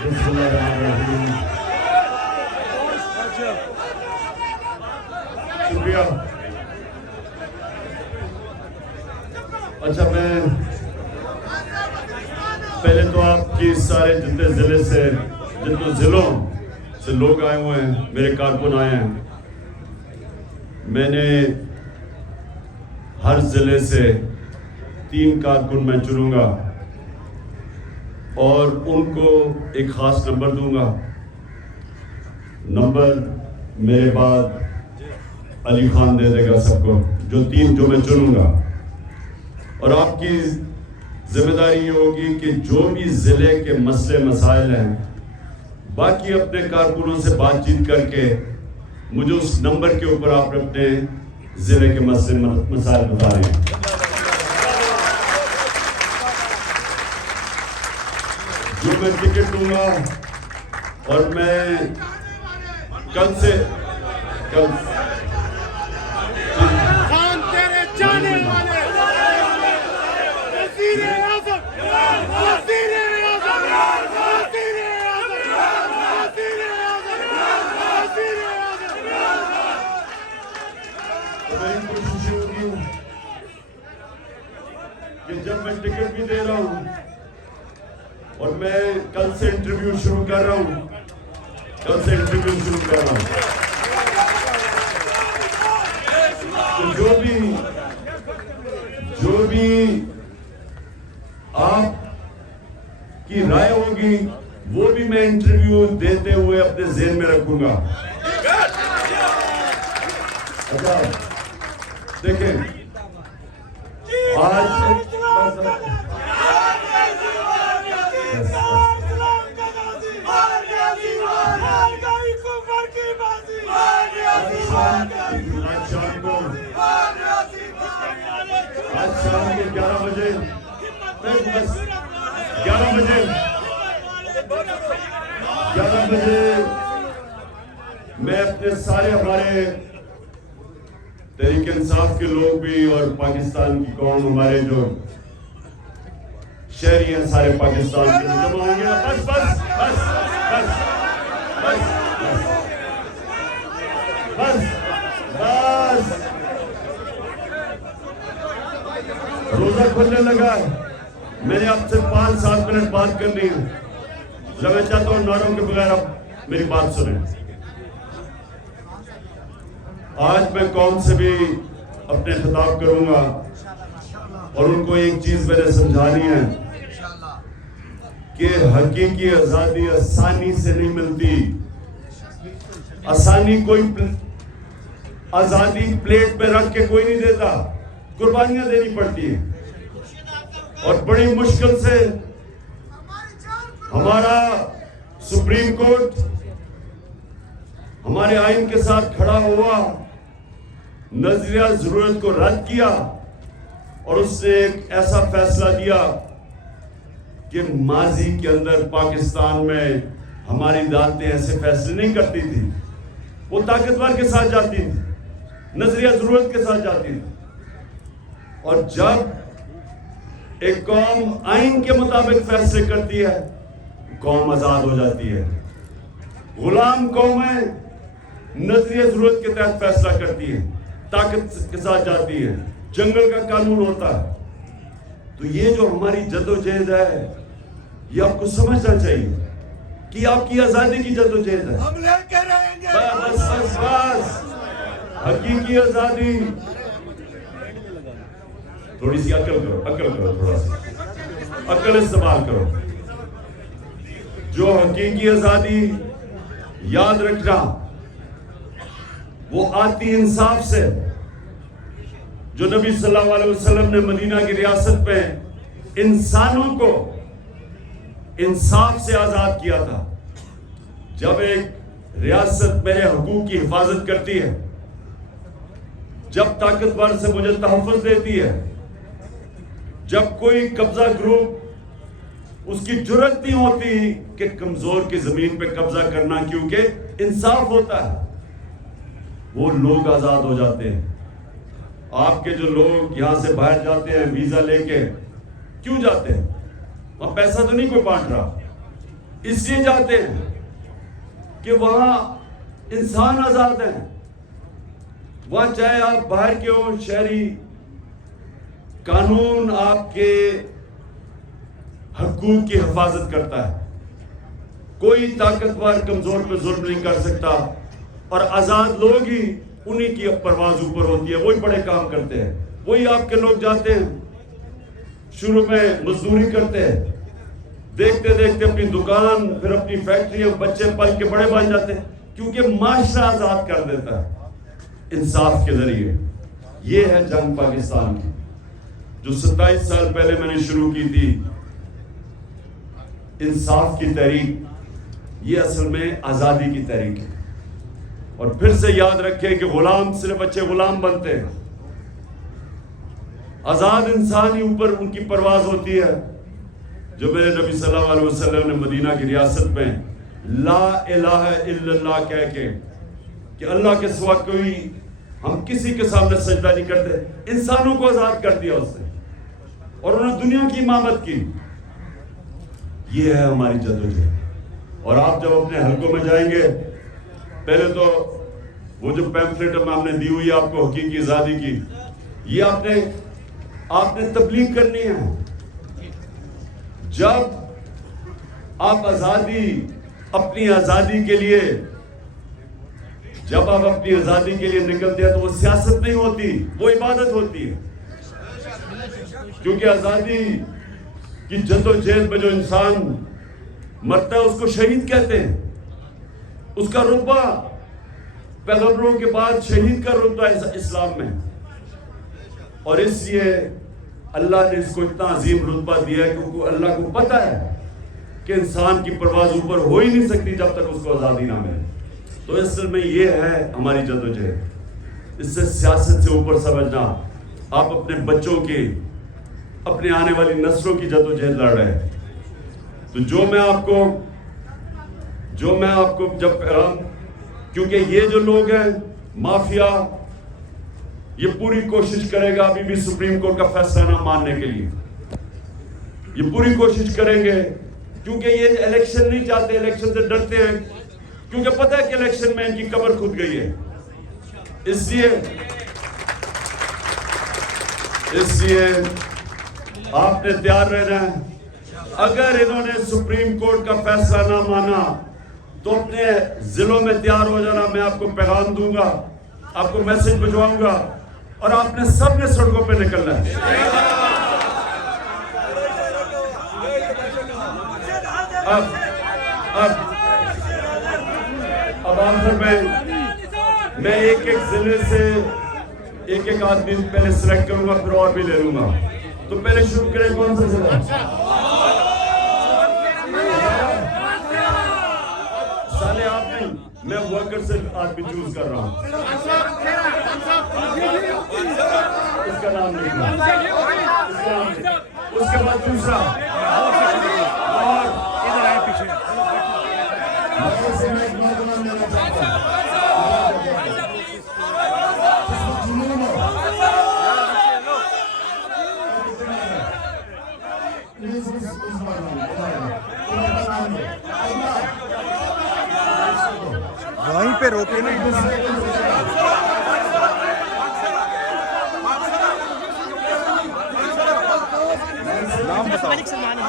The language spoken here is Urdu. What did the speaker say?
بسم اللہ الرحمن الرحیم. شکریہ. اچھا، میں پہلے تو آپ کی سارے جتنے ضلع سے جتنے ضلعوں سے لوگ آئے ہوئے ہیں، میرے کارکن آئے ہیں، میں نے ہر ضلع سے 3 کارکن میں چنوں گا اور ان کو ایک خاص نمبر دوں گا. نمبر میرے بعد علی خان دے دے گا سب کو، جو 3 جو میں چنوں گا. اور آپ کی ذمہ داری یہ ہوگی کہ جو بھی ضلع کے مسئلے مسائل ہیں، باقی اپنے کارکنوں سے بات چیت کر کے مجھے اس نمبر کے اوپر آپ اپنے ضلع کے مسئلے مسائل بتا رہے ہیں. جو میں ٹکٹ دوں گا اور میں کل سے کوشش ہوگی کہ جب میں ٹکٹ بھی دے رہا ہوں اور میں کل سے انٹرویو شروع کر رہا ہوں، تو جو بھی آپ کی رائے ہوگی وہ بھی میں انٹرویو دیتے ہوئے اپنے ذہن میں رکھوں گا. اچھا دیکھیں، آج شام کے 11 بجے میں اپنے سارے ہمارے تحریک انصاف کے لوگ بھی اور پاکستان کی قوم، ہمارے جو شہری ہیں سارے پاکستان کے جمع ہوں گے. بس روزہ کھلنے لگا. میں نے آپ سے 5-7 منٹ بات کرنی ہے. میں چاہتا ہوں نعروں کے بغیر آپ میری بات سنیں. آج میں قوم سے بھی اپنے خطاب کروں گا اور ان کو ایک چیز میں نے سمجھانی ہے کہ حقیقی آزادی آسانی سے نہیں ملتی. آزادی پلیٹ پہ رکھ کے کوئی نہیں دیتا، قربانیاں دینی پڑتی ہیں. اور بڑی مشکل سے ہمارا سپریم کورٹ ہمارے آئین کے ساتھ کھڑا ہوا، نظریہ ضرورت کو رد کیا اور اس نے ایک ایسا فیصلہ دیا کہ ماضی کے اندر پاکستان میں ہماری عدالتیں ایسے فیصلے نہیں کرتی تھی. وہ طاقتور کے ساتھ جاتی تھی، نظریہ ضرورت کے ساتھ جاتی تھی. اور جب ایک قوم آئین کے مطابق فیصلے کرتی ہے، قوم آزاد ہو جاتی ہے. غلام قومیں نظریہ ضرورت کے تحت فیصلہ کرتی ہے، طاقت کے ساتھ جاتی ہے، جنگل کا قانون ہوتا ہے. تو یہ جو ہماری جدوجہد ہے، یہ آپ کو سمجھنا چاہیے کہ آپ کی آزادی کی جدوجہد ہے. ہم لے کے رہیں گے. بس حقیقی آزادی. تھوڑی سی عقل کرو تھوڑا سا عقل استعمال کرو. جو حقیقی آزادی، یاد رکھنا، وہ آتی انصاف سے. جو نبی صلی اللہ علیہ وسلم نے مدینہ کی ریاست میں انسانوں کو انصاف سے آزاد کیا تھا. جب ایک ریاست میرے حقوق کی حفاظت کرتی ہے، جب طاقتور سے مجھے تحفظ دیتی ہے، جب کوئی قبضہ گروپ اس کی جرأت نہیں ہوتی کہ کمزور کی زمین پہ قبضہ کرنا، کیونکہ انصاف ہوتا ہے، وہ لوگ آزاد ہو جاتے ہیں. آپ کے جو لوگ یہاں سے باہر جاتے ہیں ویزا لے کے، کیوں جاتے ہیں؟ وہاں پیسہ تو نہیں کوئی بانٹ رہا. اس لیے جاتے ہیں کہ وہاں انسان آزاد ہیں. وہاں چاہے آپ باہر کے ہوں شہری، قانون آپ کے حقوق کی حفاظت کرتا ہے. کوئی طاقتور کمزور پہ ظلم نہیں کر سکتا، اور آزاد لوگ ہی انہی کی پرواز اوپر ہوتی ہے، وہی بڑے کام کرتے ہیں. وہی آپ کے لوگ جاتے ہیں، شروع میں مزدوری کرتے ہیں، دیکھتے دیکھتے اپنی دکان، پھر اپنی فیکٹری، بچے پل کے بڑے بن جاتے ہیں، کیونکہ معاشرہ آزاد کر دیتا ہے انصاف کے ذریعے. یہ ہے جنگ پاکستان کی جو 27 سال پہلے میں نے شروع کی تھی، انصاف کی تحریک. یہ اصل میں آزادی کی تحریک ہے. اور پھر سے یاد رکھیں کہ غلام صرف اچھے غلام بنتے ہیں، آزاد انسان ہی اوپر ان کی پرواز ہوتی ہے. جو میرے نبی صلی اللہ علیہ وسلم نے مدینہ کی ریاست میں لا الہ الا اللہ کہہ کے کہ اللہ کے سوا کوئی، ہم کسی کے سامنے سجدہ نہیں کرتے، انسانوں کو آزاد کر دیا اس نے، اور انہوں نے دنیا کی امامت کی. یہ ہے ہماری جدوجہد. اور آپ جب اپنے حلقوں میں جائیں گے، پہلے تو وہ جو پیمفلیٹ ہم نے دی ہوئی آپ کو حقیقی آزادی کی، یہ آپ نے تبلیغ کرنی ہے. جب آپ اپنی آزادی کے لیے، جب آپ اپنی آزادی کے لیے نکلتے ہیں تو وہ سیاست نہیں ہوتی، وہ عبادت ہوتی ہے. کیونکہ آزادی کی جدوجہد میں جو انسان مرتا ہے اس کو شہید کہتے ہیں. اس کا رتبہ پیغمبروں کے بعد شہید کا رتبہ ہے اسلام میں. اور اس لیے اللہ نے اس کو اتنا عظیم رتبہ دیا ہے کیونکہ اللہ کو پتہ ہے کہ انسان کی پرواز اوپر ہو ہی نہیں سکتی جب تک اس کو آزادی نہ ملے. تو اصل میں یہ ہے ہماری جدوجہد. اس سے سیاست سے اوپر سمجھنا، آپ اپنے بچوں کی، اپنے آنے والی نسلوں کی جدوجہد لڑ رہے ہیں. تو جو میں آپ کو جب پیغام، کیونکہ یہ جو لوگ ہیں مافیا، یہ پوری کوشش کرے گا ابھی بھی سپریم کورٹ کا فیصلہ نہ ماننے کے لیے. یہ پوری کوشش کریں گے کیونکہ یہ الیکشن نہیں چاہتے، الیکشن سے ڈرتے ہیں، کیونکہ پتہ ہے کہ الیکشن میں ان کی قبر کھود گئی ہے. اس لیے آپ نے تیار رہنا ہے. اگر انہوں نے سپریم کورٹ کا فیصلہ نہ مانا تو اپنے ضلعوں میں تیار ہو جانا. میں آپ کو پیغام دوں گا، آپ کو میسج بھجواؤں گا، اور آپ نے سب نے سڑکوں پہ نکلنا ہے. اب آخر میں ایک ضلع سے ایک آدمی پہلے سلیکٹ کروں گا، پھر اور بھی لے لوں گا. تو پہلے شروع کریں کون سا ضلع؟ سالے آپ نہیں، میں ورکر سے آدمی چوز کر رہا ہوں. اس کا نام نہیں، اس کے بعد دوسرا. اور ادھر آئے پیچھے. وہیں پہ روکے نہیں. نام بتاؤ. ملک سلمان ہے.